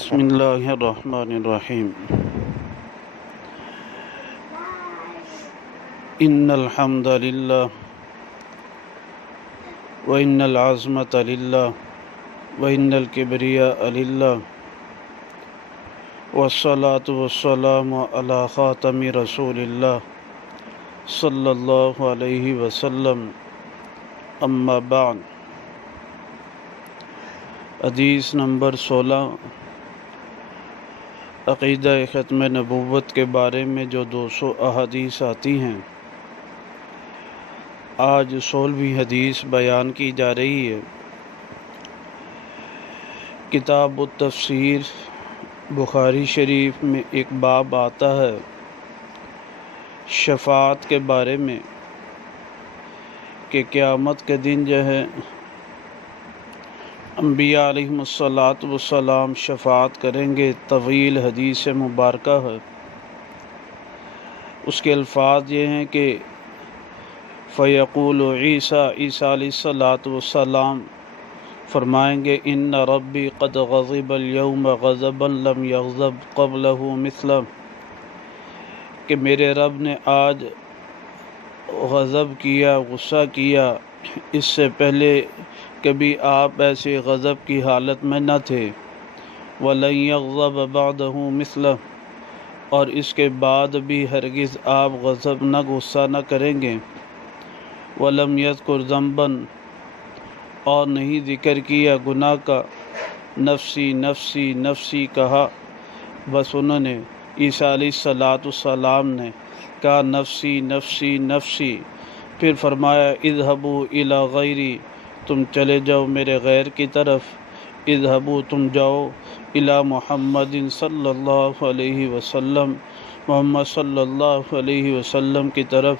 بسم اللہ الرحمن الرحیم ان الحمد للہ وان العظمۃ للہ وان الکبریاء للہ والصلاة والسلام علی خاتم رسول اللہ صلی اللہ علیہ وسلم اما بعد۔ حدیث نمبر 16، عقیدہ ختم نبوت کے بارے میں جو 200 احادیث آتی ہیں، آج 16ویں حدیث بیان کی جا رہی ہے۔ کتاب التفسیر بخاری شریف میں ایک باب آتا ہے شفاعت کے بارے میں کہ قیامت کے دن جو ہے انبیاء علیہم السلام شفاعت کریں گے۔ طویل حدیث مبارکہ ہے، اس کے الفاظ یہ ہیں کہ فیقول عیسیٰ علیہ السلام فرمائیں گے ان ربی قد غضب اليوم غضبا لم یغضب قبلہ مثلہ، کہ میرے رب نے آج غضب کیا، غصہ کیا، اس سے پہلے کبھی آپ ایسے غضب کی حالت میں نہ تھے۔ وَلَن يَغْضَبَ بَعْدَهُ مِثْلَهُ، اور اس کے بعد بھی ہرگز آپ غضب نہ غصہ نہ کریں گے۔ وَلَمْ يَذْكُرْ ذَنْبًا، اور نہیں ذکر کیا گناہ کا۔ نفسی نفسی نفسی کہا، بس انہوں نے عیسیٰ علیہ السلام نے کہا نفسی نفسی نفسی، پھر فرمایا اذهبوا إلى غیری، تم چلے جاؤ میرے غیر کی طرف۔ اذهبوا، تم جاؤ إلى محمد صلی اللہ علیہ وسلم، محمد صلی اللہ علیہ وسلم کی طرف۔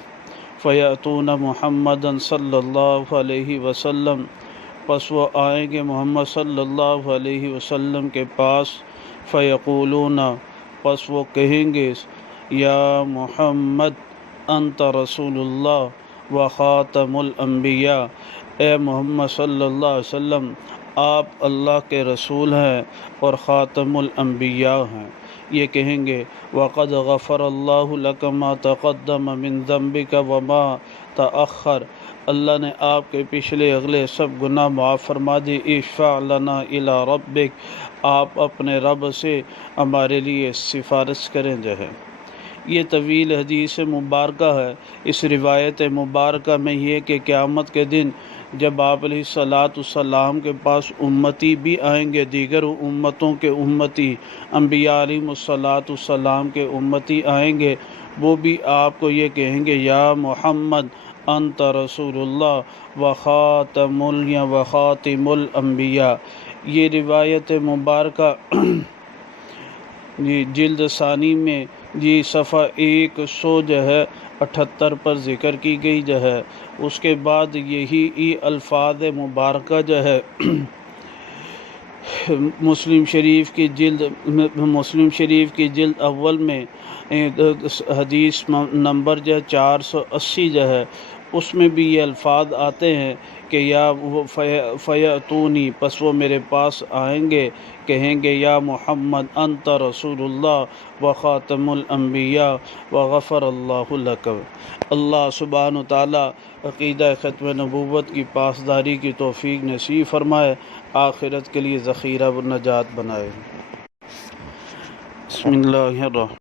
فیأتون محمدا صلی اللہ علیہ وسلم، پس وہ آئیں گے محمد صلی اللہ علیہ وسلم کے پاس۔ فیقولون، پس وہ کہیں گے یا محمد انت رسول اللہ و خاتم الانبیاء، اے محمد صلی اللہ علیہ وسلم آپ اللہ کے رسول ہیں اور خاتم الانبیاء ہیں۔ یہ کہیں گے وقد غفر اللہ لک ما تقدم من ذنبک وما تأخر، اللہ نے آپ کے پچھلے اگلے سب گناہ معاف فرما دی۔ اشفع لنا الی ربک، آپ اپنے رب سے ہمارے لیے سفارش کریں جو ہے۔ یہ طویل حدیث مبارکہ ہے۔ اس روایت مبارکہ میں یہ کہ قیامت کے دن جب آپ علیہ السلام کے پاس امتی بھی آئیں گے، دیگر امتوں کے امتی، انبیاء علیہ السلام کے امتی آئیں گے، وہ بھی آپ کو یہ کہیں گے یا محمد انت رسول اللہ و خاتم الانبیاء۔ یہ روایت مبارکہ جلد ثانی میں صفحہ 100 78 پر ذکر کی گئی ہے۔ اس کے بعد یہی الفاظ مبارکہ مسلم شریف کی جلد اول میں حدیث نمبر 480 اس میں بھی یہ الفاظ آتے ہیں کہ یا فیأتونی، پس وہ میرے پاس آئیں گے، کہیں گے یا محمد انت رسول اللہ و خاتم الانبیاء وغفر اللہ لک۔ اللہ سبحانہ و تعالی عقیدہ ختم نبوت کی پاسداری کی توفیق نصیب فرمائے، آخرت کے لیے ذخیرہ و نجات بنائے۔ بسم اللہ الرحمن